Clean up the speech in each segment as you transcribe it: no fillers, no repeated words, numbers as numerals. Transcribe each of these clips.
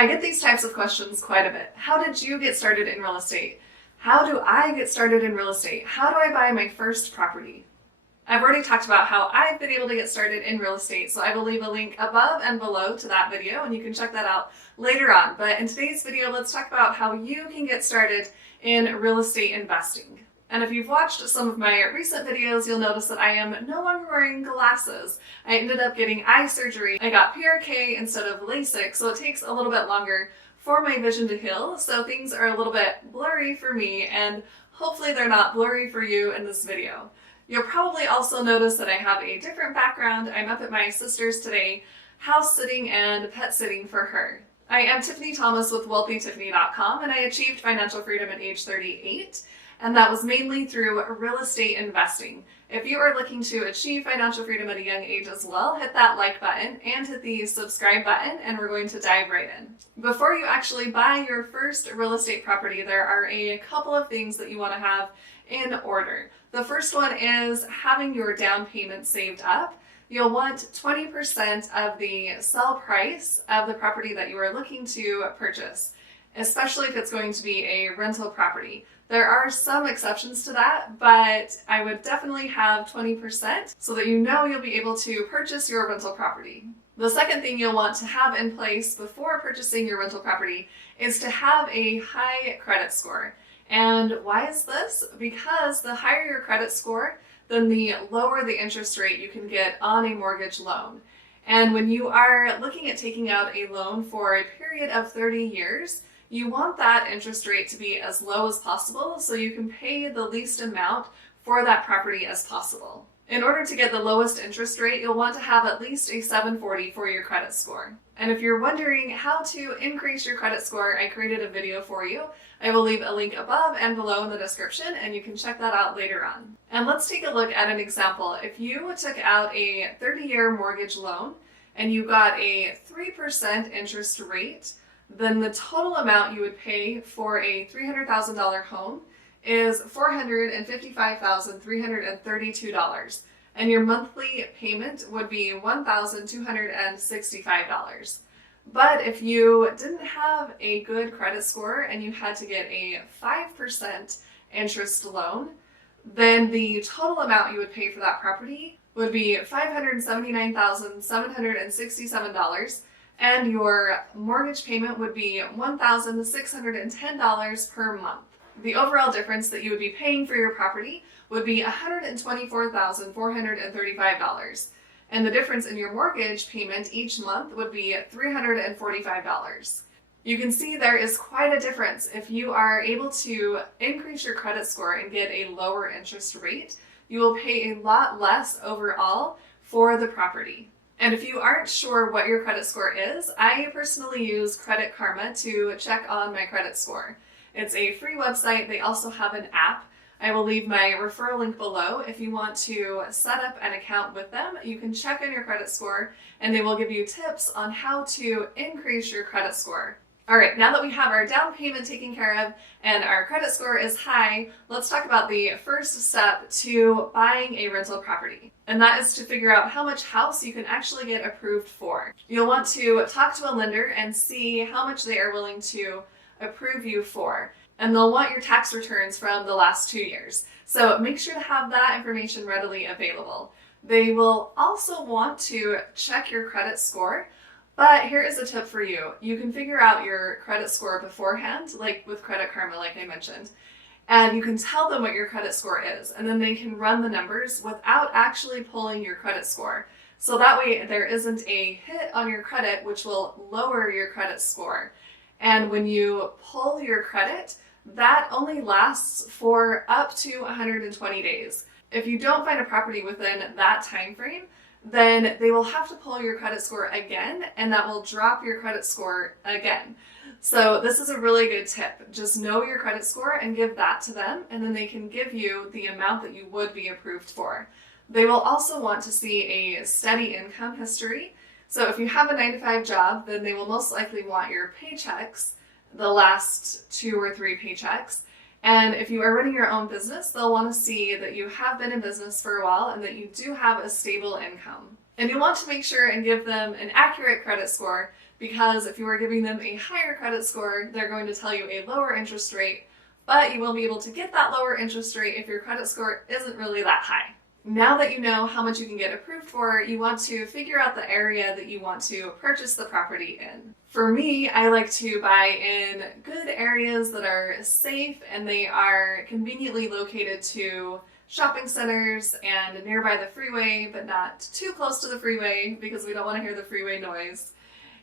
I get these types of questions quite a bit. How did you get started in real estate? How do I get started in real estate? How do I buy my first property? I've already talked about how I've been able to get started in real estate, so I will leave a link above and below to that video, and you can check that out later on. But in today's video, let's talk about how you can get started in real estate investing. And if you've watched some of my recent videos, you'll notice that I am no longer wearing glasses. I ended up getting eye surgery. I got PRK instead of LASIK, so it takes a little bit longer for my vision to heal, so things are a little bit blurry for me, and hopefully they're not blurry for you in this video. You'll probably also notice that I have a different background. I'm up at my sister's today, house sitting and pet sitting for her. I am Tiffany Thomas with WealthyTiffany.com, and I achieved financial freedom at age 38, and that was mainly through real estate investing. If you are looking to achieve financial freedom at a young age as well, hit that like button and hit the subscribe button, and we're going to dive right in. Before you actually buy your first real estate property, there are a couple of things that you want to have in order. The first one is having your down payment saved up. You'll want 20% of the sell price of the property that you are looking to purchase, especially if it's going to be a rental property. There are some exceptions to that, but I would definitely have 20% so that you know you'll be able to purchase your rental property. The second thing you'll want to have in place before purchasing your rental property is to have a high credit score. And why is this? Because the higher your credit score, then the lower the interest rate you can get on a mortgage loan. And when you are looking at taking out a loan for a period of 30 years, you want that interest rate to be as low as possible so you can pay the least amount for that property as possible. In order to get the lowest interest rate, you'll want to have at least a 740 for your credit score. And if you're wondering how to increase your credit score, I created a video for you. I will leave a link above and below in the description, and you can check that out later on. And let's take a look at an example. If you took out a 30-year mortgage loan and you got a 3% interest rate, then the total amount you would pay for a $300,000 home is $455,332, and your monthly payment would be $1,265. But if you didn't have a good credit score and you had to get a 5% interest loan, then the total amount you would pay for that property would be $579,767, and your mortgage payment would be $1,610 per month. The overall difference that you would be paying for your property would be $124,435, and the difference in your mortgage payment each month would be $345. You can see there is quite a difference. If you are able to increase your credit score and get a lower interest rate, you will pay a lot less overall for the property. And if you aren't sure what your credit score is, I personally use Credit Karma to check on my credit score. It's a free website. They also have an app. I will leave my referral link below. If you want to set up an account with them, you can check on your credit score and they will give you tips on how to increase your credit score. All right, now that we have our down payment taken care of and our credit score is high, let's talk about the first step to buying a rental property. And that is to figure out how much house you can actually get approved for. You'll want to talk to a lender and see how much they are willing to approve you for. And they'll want your tax returns from the last 2 years. So make sure to have that information readily available. They will also want to check your credit score, but here is a tip for you. You can figure out your credit score beforehand, like with Credit Karma, like I mentioned, and you can tell them what your credit score is, and then they can run the numbers without actually pulling your credit score. So that way there isn't a hit on your credit, which will lower your credit score. And when you pull your credit, that only lasts for up to 120 days. If you don't find a property within that time frame, then they will have to pull your credit score again, and that will drop your credit score again. So this is a really good tip. Just know your credit score and give that to them, and then they can give you the amount that you would be approved for. They will also want to see a steady income history. So if you have a 9-to-5 job, then they will most likely want your paychecks, the last 2 or 3 paychecks. And if you are running your own business, they'll want to see that you have been in business for a while and that you do have a stable income. And you'll want to make sure and give them an accurate credit score because if you are giving them a higher credit score, they're going to tell you a lower interest rate, but you will be able to get that lower interest rate if your credit score isn't really that high. Now that you know how much you can get approved for, you want to figure out the area that you want to purchase the property in. For me, I like to buy in good areas that are safe and they are conveniently located to shopping centers and nearby the freeway, but not too close to the freeway because we don't want to hear the freeway noise.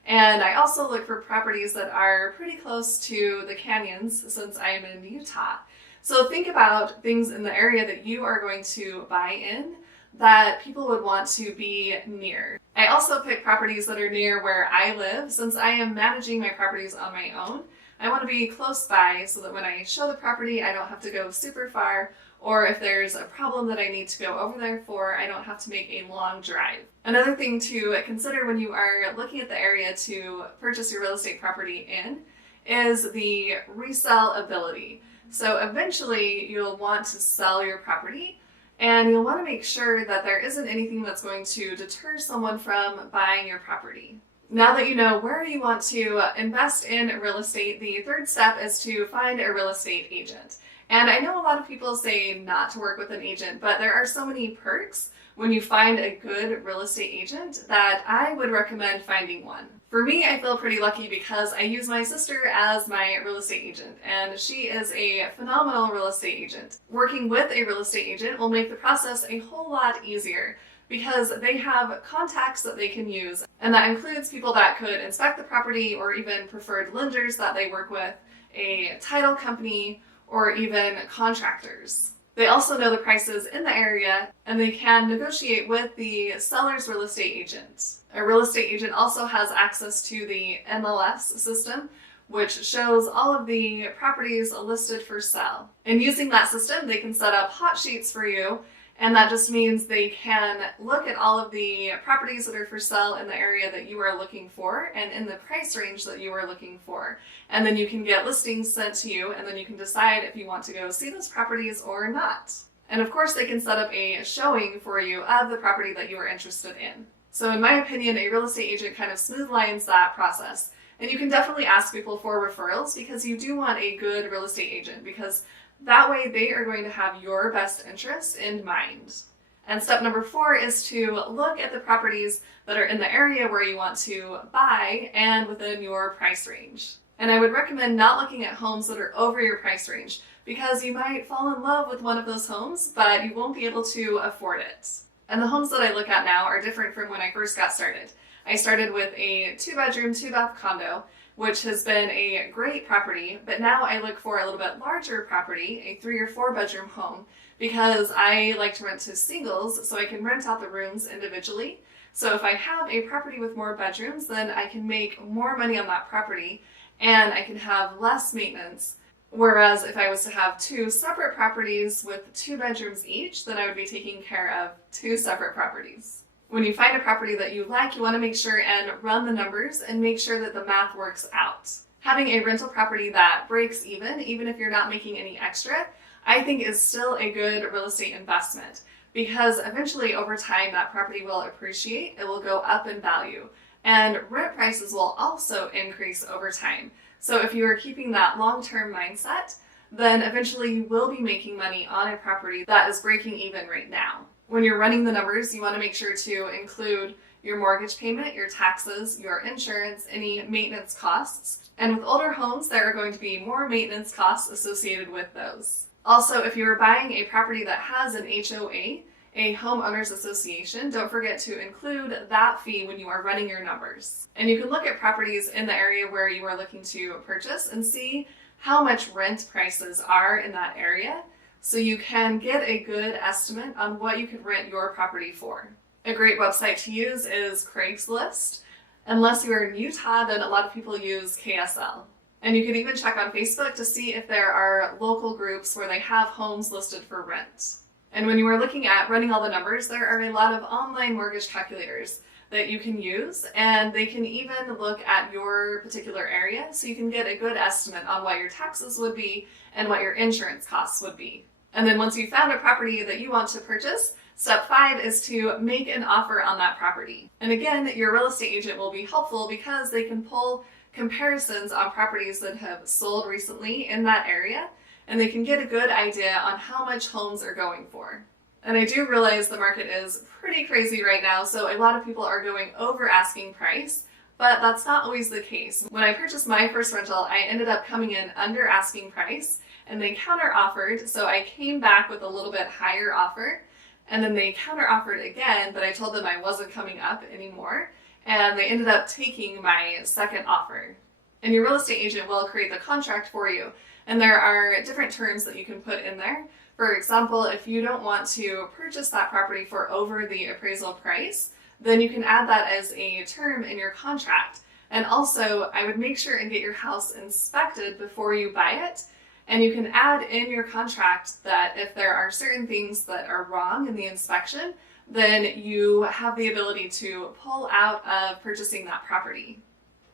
And I also look for properties that are pretty close to the canyons since I am in Utah. So think about things in the area that you are going to buy in that people would want to be near. I also pick properties that are near where I live. Since I am managing my properties on my own, I want to be close by so that when I show the property, I don't have to go super far, or if there's a problem that I need to go over there for, I don't have to make a long drive. Another thing to consider when you are looking at the area to purchase your real estate property in is the resell ability. So eventually you'll want to sell your property and you'll want to make sure that there isn't anything that's going to deter someone from buying your property. Now that you know where you want to invest in real estate, the third step is to find a real estate agent. And I know a lot of people say not to work with an agent, but there are so many perks when you find a good real estate agent that I would recommend finding one. For me, I feel pretty lucky because I use my sister as my real estate agent, and she is a phenomenal real estate agent. Working with a real estate agent will make the process a whole lot easier because they have contacts that they can use, and that includes people that could inspect the property or even preferred lenders that they work with, a title company, or even contractors. They also know the prices in the area and they can negotiate with the seller's real estate agent. A real estate agent also has access to the MLS system, which shows all of the properties listed for sale. And using that system, they can set up hot sheets for you, and that just means they can look at all of the properties that are for sale in the area that you are looking for and in the price range that you are looking for. And then you can get listings sent to you, and then you can decide if you want to go see those properties or not. And of course, they can set up a showing for you of the property that you are interested in. So in my opinion, a real estate agent kind of smooth lines that process. And you can definitely ask people for referrals because you do want a good real estate agent, because that way they are going to have your best interest in mind. And step number 4 is to look at the properties that are in the area where you want to buy and within your price range. And I would recommend not looking at homes that are over your price range because you might fall in love with one of those homes, but you won't be able to afford it. And the homes that I look at now are different from when I first got started. I started with a 2-bedroom, 2-bath condo, which has been a great property, but now I look for a little bit larger property, a 3 or 4 bedroom home, because I like to rent to singles so I can rent out the rooms individually. So if I have a property with more bedrooms, then I can make more money on that property and I can have less maintenance. Whereas if I was to have 2 separate properties with 2 bedrooms each, then I would be taking care of 2 separate properties. When you find a property that you like, you want to make sure and run the numbers and make sure that the math works out. Having a rental property that breaks even if you're not making any extra, I think is still a good real estate investment because eventually over time that property will appreciate, it will go up in value, and rent prices will also increase over time. So if you are keeping that long-term mindset, then eventually you will be making money on a property that is breaking even right now. When you're running the numbers, you want to make sure to include your mortgage payment, your taxes, your insurance, any maintenance costs. And with older homes, there are going to be more maintenance costs associated with those. Also, if you're buying a property that has an HOA, a homeowners association, don't forget to include that fee when you are running your numbers. And you can look at properties in the area where you are looking to purchase and see how much rent prices are in that area, so you can get a good estimate on what you could rent your property for. A great website to use is Craigslist. Unless you're in Utah, then a lot of people use KSL. And you can even check on Facebook to see if there are local groups where they have homes listed for rent. And when you are looking at running all the numbers, there are a lot of online mortgage calculators that you can use, and they can even look at your particular area so you can get a good estimate on what your taxes would be and what your insurance costs would be. And then once you found a property that you want to purchase, Step 5 is to make an offer on that property. And again, your real estate agent will be helpful because they can pull comparisons on properties that have sold recently in that area, and they can get a good idea on how much homes are going for. And I do realize the market is pretty crazy right now, so a lot of people are going over asking price, but that's not always the case. When I purchased my first rental, I ended up coming in under asking price, and they counter offered, so I came back with a little bit higher offer, and then they counter offered again, but I told them I wasn't coming up anymore, and they ended up taking my second offer. And your real estate agent will create the contract for you, and there are different terms that you can put in there. For example, if you don't want to purchase that property for over the appraisal price, then you can add that as a term in your contract. And also, I would make sure and get your house inspected before you buy it. And you can add in your contract that if there are certain things that are wrong in the inspection, then you have the ability to pull out of purchasing that property.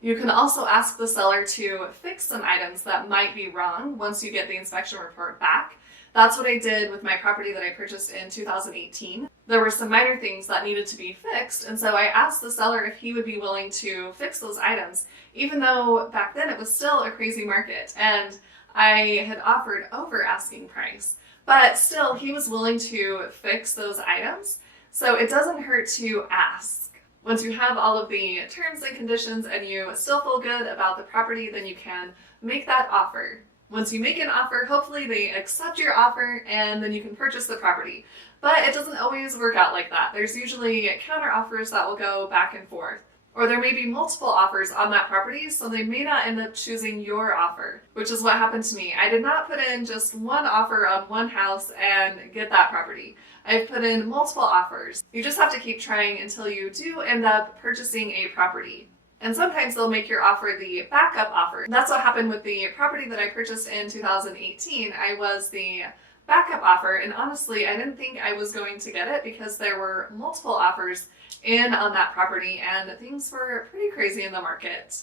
You can also ask the seller to fix some items that might be wrong once you get the inspection report back. That's what I did with my property that I purchased in 2018. There were some minor things that needed to be fixed, and so I asked the seller if he would be willing to fix those items, even though back then it was still a crazy market, and I had offered over asking price. But still, he was willing to fix those items, so it doesn't hurt to ask. Once you have all of the terms and conditions and you still feel good about the property, then you can make that offer. Once you make an offer, hopefully they accept your offer and then you can purchase the property. But it doesn't always work out like that. There's usually counter offers that will go back and forth. Or there may be multiple offers on that property, so they may not end up choosing your offer, which is what happened to me. I did not put in just one offer on one house and get that property. I've put in multiple offers. You just have to keep trying until you do end up purchasing a property. And sometimes they'll make your offer the backup offer. That's what happened with the property that I purchased in 2018. I was the backup offer, and honestly, I didn't think I was going to get it because there were multiple offers in on that property and things were pretty crazy in the market.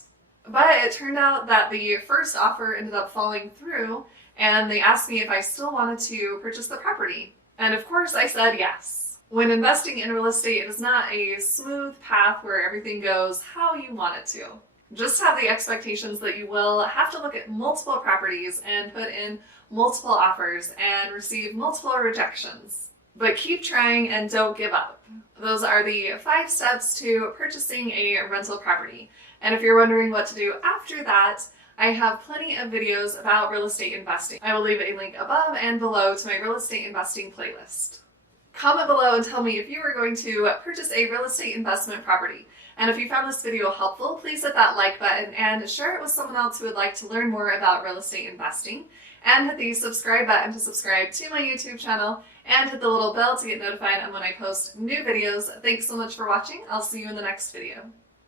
But it turned out that the first offer ended up falling through, and they asked me if I still wanted to purchase the property. And of course I said yes. When investing in real estate, it is not a smooth path where everything goes how you want it to. Just have the expectations that you will have to look at multiple properties and put in multiple offers and receive multiple rejections. But keep trying and don't give up. Those are the 5 steps to purchasing a rental property. And if you're wondering what to do after that, I have plenty of videos about real estate investing. I will leave a link above and below to my real estate investing playlist. Comment below and tell me if you are going to purchase a real estate investment property. And if you found this video helpful, please hit that like button and share it with someone else who would like to learn more about real estate investing. And hit the subscribe button to subscribe to my YouTube channel and hit the little bell to get notified on when I post new videos. Thanks so much for watching. I'll see you in the next video.